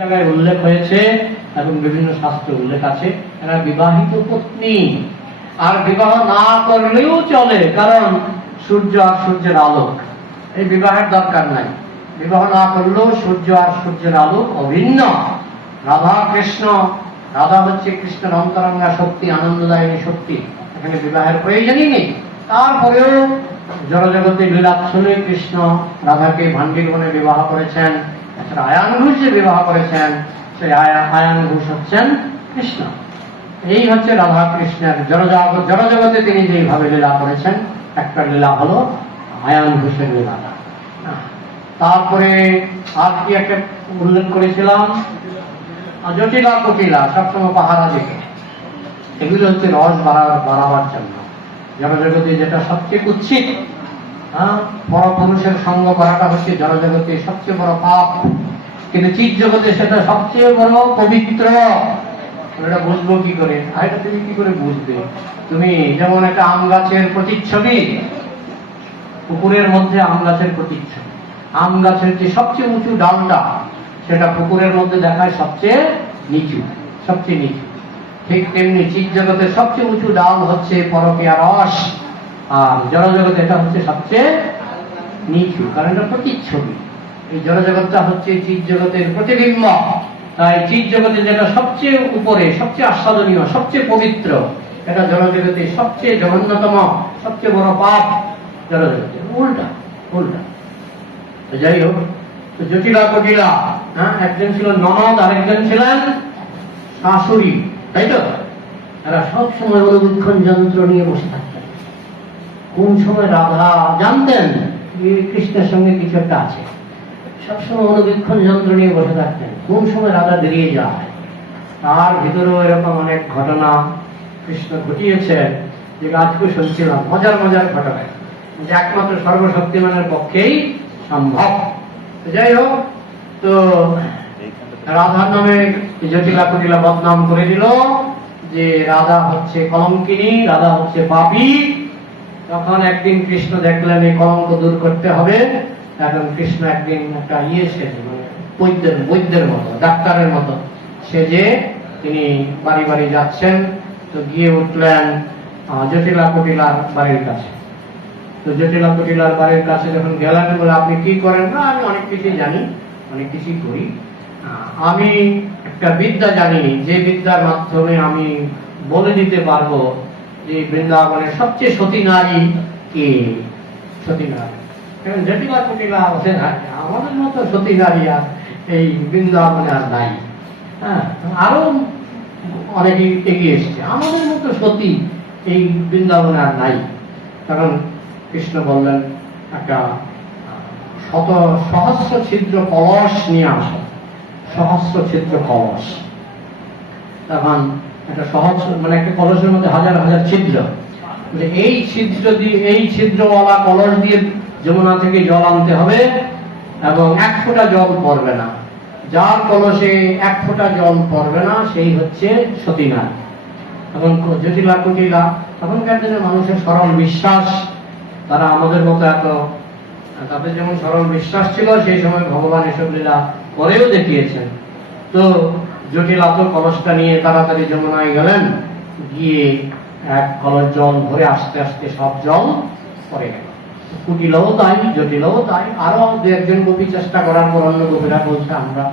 জায়গায় উল্লেখ হয়েছে এবং বিভিন্ন শাস্ত্রে উল্লেখ আছে, এরা বিবাহিত পত্নী। আর বিবাহ না করলেও চলে, কারণ সূর্য আর সূর্যের আলোক এই বিবাহের দরকার নাই। বিবাহ না করলেও সূর্য আর সূর্যের আলোক অভিন্ন। রাধা কৃষ্ণ, রাধা হচ্ছে কৃষ্ণের অন্তরঙ্গা শক্তি আনন্দদায়ী শক্তি। এখানে বিবাহের প্রয়োজনই নেই। তারপরেও জড়জগতে লীলাচ্ছলে কৃষ্ণ রাধাকে ভান্ডির বনে বিবাহ করেছেন। আয়ান ঘোষ যে বিবাহ করেছেন, সেই আয়া- আয়ান ঘোষ হচ্ছেন কৃষ্ণ। এই হচ্ছে রাধা কৃষ্ণের জড়জগৎ জড়জগতে তিনি যেইভাবে লীলা করেছেন, একটা লীলা হলো আয়ান ঘোষের লীলাটা। তারপরে আর কি একটা উল্লেখ করেছিলাম জটিলা কটিলা, সবসময় পাহারা দিকে এগুলো হচ্ছে রস বাড়াবার জন্য। জনজগতে যেটা সবচেয়ে কুচ্ছিত পরপুরুষের সঙ্গ করাটা হচ্ছে জনজগতে সবচেয়ে বড় পাপ। কিন্তু চিৎ জগতে সেটা সবচেয়ে বড় পবিত্র। এটা বুঝব কি করে? আর এটা তুমি কি করে বুঝবে? তুমি যেমন একটা আম গাছের প্রতিচ্ছবি, পুকুরের মধ্যে আম গাছের প্রতিচ্ছবি। আম গাছের যে সবচেয়ে উঁচু ডালটা, সেটা পুকুরের মধ্যে দেখায় সবচেয়ে নিচু সবচেয়ে নিচু। ঠিক তেমনি চিৎ জগতের সবচেয়ে উঁচু ডাল হচ্ছে পরকিয়া রস। আর জড়জগৎ এটা হচ্ছে সবচেয়ে নিচু, কারণ এটা প্রতিচ্ছবি। এই জড়জগৎটা হচ্ছে চিৎ জগতের প্রতিবিম্ব। তাই চিৎ জগতে যেটা সবচেয়ে উপরে, সবচেয়ে আস্বাদনীয়, সবচেয়ে পবিত্র, এটা জড়জগতে সবচেয়ে জঘন্যতম, সবচেয়ে বড় পাপ জড়জগতে। উল্টা উল্টা। তো যাই হোক, তো জটিলা কটিলা হ্যাঁ একজন ছিল ননদ, আরেকজন ছিলেন শাশুড়ি, তাই তো? এরা সবসময় অনুবীক্ষণ যন্ত্র নিয়ে বসে থাকতেন কোন সময় রাধা জানতেন কৃষ্ণের সঙ্গে কিছু একটা আছে? সবসময় অনুবীক্ষণ যন্ত্র নিয়ে বসে থাকতেন। কোন সময় রাধা বেরিয়ে যায়? তার ভিতরেও এরকম অনেক ঘটনা কৃষ্ণ ঘটিয়েছেন যে আজকে শুনছিলাম। মজার মজার ঘটনা। যে একমাত্র সর্বশক্তিমানের পক্ষেই সম্ভব। যাই হোক, তো রাধার নামে জটিলা কুটিলা বদনাম করে দিল যে রাধা হচ্ছে কলঙ্কিনী, রাধা হচ্ছে পাপী। তখন একদিন কৃষ্ণ দেখলেন এই কলঙ্ক দূর করতে হবে। এখন কৃষ্ণ একদিন একটা ইয়ে সেজে মানে বৈদ্যের বৈদ্যের মতো, ডাক্তারের মতো সেজে তিনি বাড়ি বাড়ি যাচ্ছেন। তো গিয়ে উঠলেন জটিলা কুটিলার বাড়ির কাছে। তো জটিলা কুটিলার বাড়ির কাছে যখন গেলেন, বলে, আপনি কি করেন? না, আমি অনেক কিছুই জানি, অনেক কিছুই করি। আমি একটা বিদ্যা জানি, যে বিদ্যার মাধ্যমে আমি বলে দিতে পারব যে বৃন্দাবনের সবচেয়ে সতী নারী কে? সতী নারী। জটিলা কুটিলা আমাদের মতো সতী নারী আর এই বৃন্দাবনে আর নাই। হ্যাঁ? আরও অনেকে এগিয়ে এসছে। আমাদের মতো সতী এই বৃন্দাবনে আর নাই। কারণ কৃষ্ণ বললেন, একটা শত, সহস্র ছিদ্র কলস নিয়ে আসো। সহস্র ছিদ্র কলস। তখন একটা সহজ মানে একটা কলসের মধ্যে হাজার হাজার ছিদ্র। এই ছিদ্র দিয়ে, এই ছিদ্রওয়ালা কলস দিয়ে যমুনা থেকে জল আনতে হবে এবং এক ফোঁটা জল পড়বে না। যার কলসে এক ফোঁটা জল পড়বে না, সেই হচ্ছে তখন ক- জটিলা কুটিলা, তখনকার দিনে মানুষের সরল বিশ্বাস, তারা আমাদের মতো এত, তাদের যেমন সরল বিশ্বাস ছিল, সেই সময় ভগবান এসব লীলা করেও দেখিয়েছেন। তো জটিলা তো কলসটা নিয়ে তাড়াতাড়ি যমুনায় গেলেন। গিয়ে এক কলস জল ভরে আস্তে আস্তে সব জল পড়ে গেল। কুটিলও তাই, জটিলও তাই। আরও দু একজন গোপী চেষ্টা করার পর অন্য গোপীরা বলছে, আমরা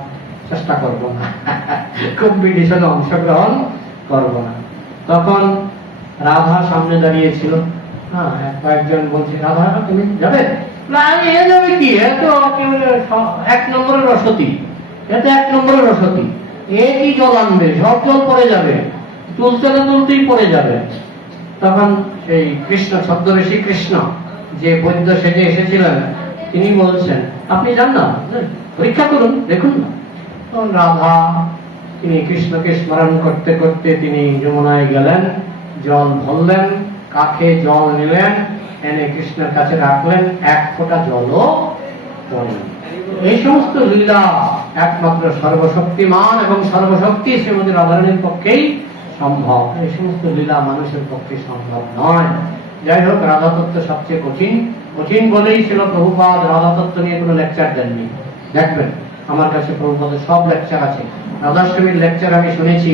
চেষ্টা করব না। কম্পিটিশনে অংশগ্রহণ করব না। তখন রাধা সামনে দাঁড়িয়েছিল হ্যাঁ কয়েকজন বলছে, রাধা, তুমি যাবে? না, আমি এ যাবে কি? এ তো এক নম্বরের রসতি এটা এক নম্বরের রসতি এ কি জল আনবে সব জল পড়ে যাবে। তুলতে না তুলতেই পড়ে যাবে। তখন সেই কৃষ্ণ ছদ্মবেশী কৃষ্ণ, যে বৈদ্য সেজে এসেছিলেন, তিনি বলছেন, আপনি যান না পরীক্ষা করুন, দেখুন। তখন রাধা, তিনি কৃষ্ণকে স্মরণ করতে করতে তিনি যমুনায় গেলেন, জল ভরলেন কাকে জল নিলেন, এনে কৃষ্ণের কাছে রাখলেন, এক ফোঁটা জলও পড়েনি। এই সমস্ত লীলা একমাত্র সর্বশক্তিমান এবং সর্বশক্তি শ্রীমতী রাধারণীর পক্ষেই সম্ভব। এই সমস্ত লীলা মানুষের পক্ষে সম্ভব নয়। যাই হোক রাধা তত্ত্ব সবচেয়ে কঠিন। কঠিন বলেই ছিল প্রভুপাদ রাধা তত্ত্ব নিয়ে কোনো লেকচার দেননি। দেখবেন, আমার কাছে প্রভুপদের সব লেকচার আছে। রাধাষ্টমীর লেকচার আমি শুনেছি।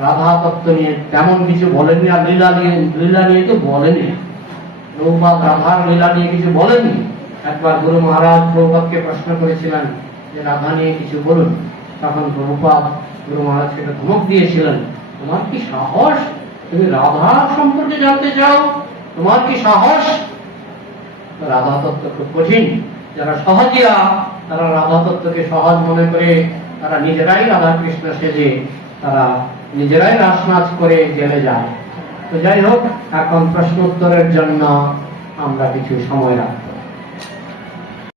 রাধা তত্ত্ব নিয়ে তেমন কিছু বলেননি আর লীলা নিয়ে লীলা নিয়ে তো বলেনি। প্রভুপাদ, রাধার লীলা নিয়ে কিছু বলেননি। একবার গুরু মহারাজ প্রভুপাদকে প্রশ্ন করেছিলেন যে, রাধা, নিয়ে কিছু বলুন। তখন প্রভুপাদ গুরু মহারাজকে একটা ধমক দিয়েছিলেন, তোমার কি সাহস? তুমি রাধা সম্পর্কে জানতে চাও? তোমার কি সাহস? রাধা তত্ত্ব খুব কঠিন। যারা সহজিয়া, তারা রাধা তত্ত্বকে সহজ মনে করে, তারা নিজেরাই রাধা কৃষ্ণ সেজে, তারা নিজেরাই রাসনাচ করে জেলে যায়। তো যাই হোক, এখন প্রশ্ন উত্তরের জন্য আমরা কিছু সময় রাখব।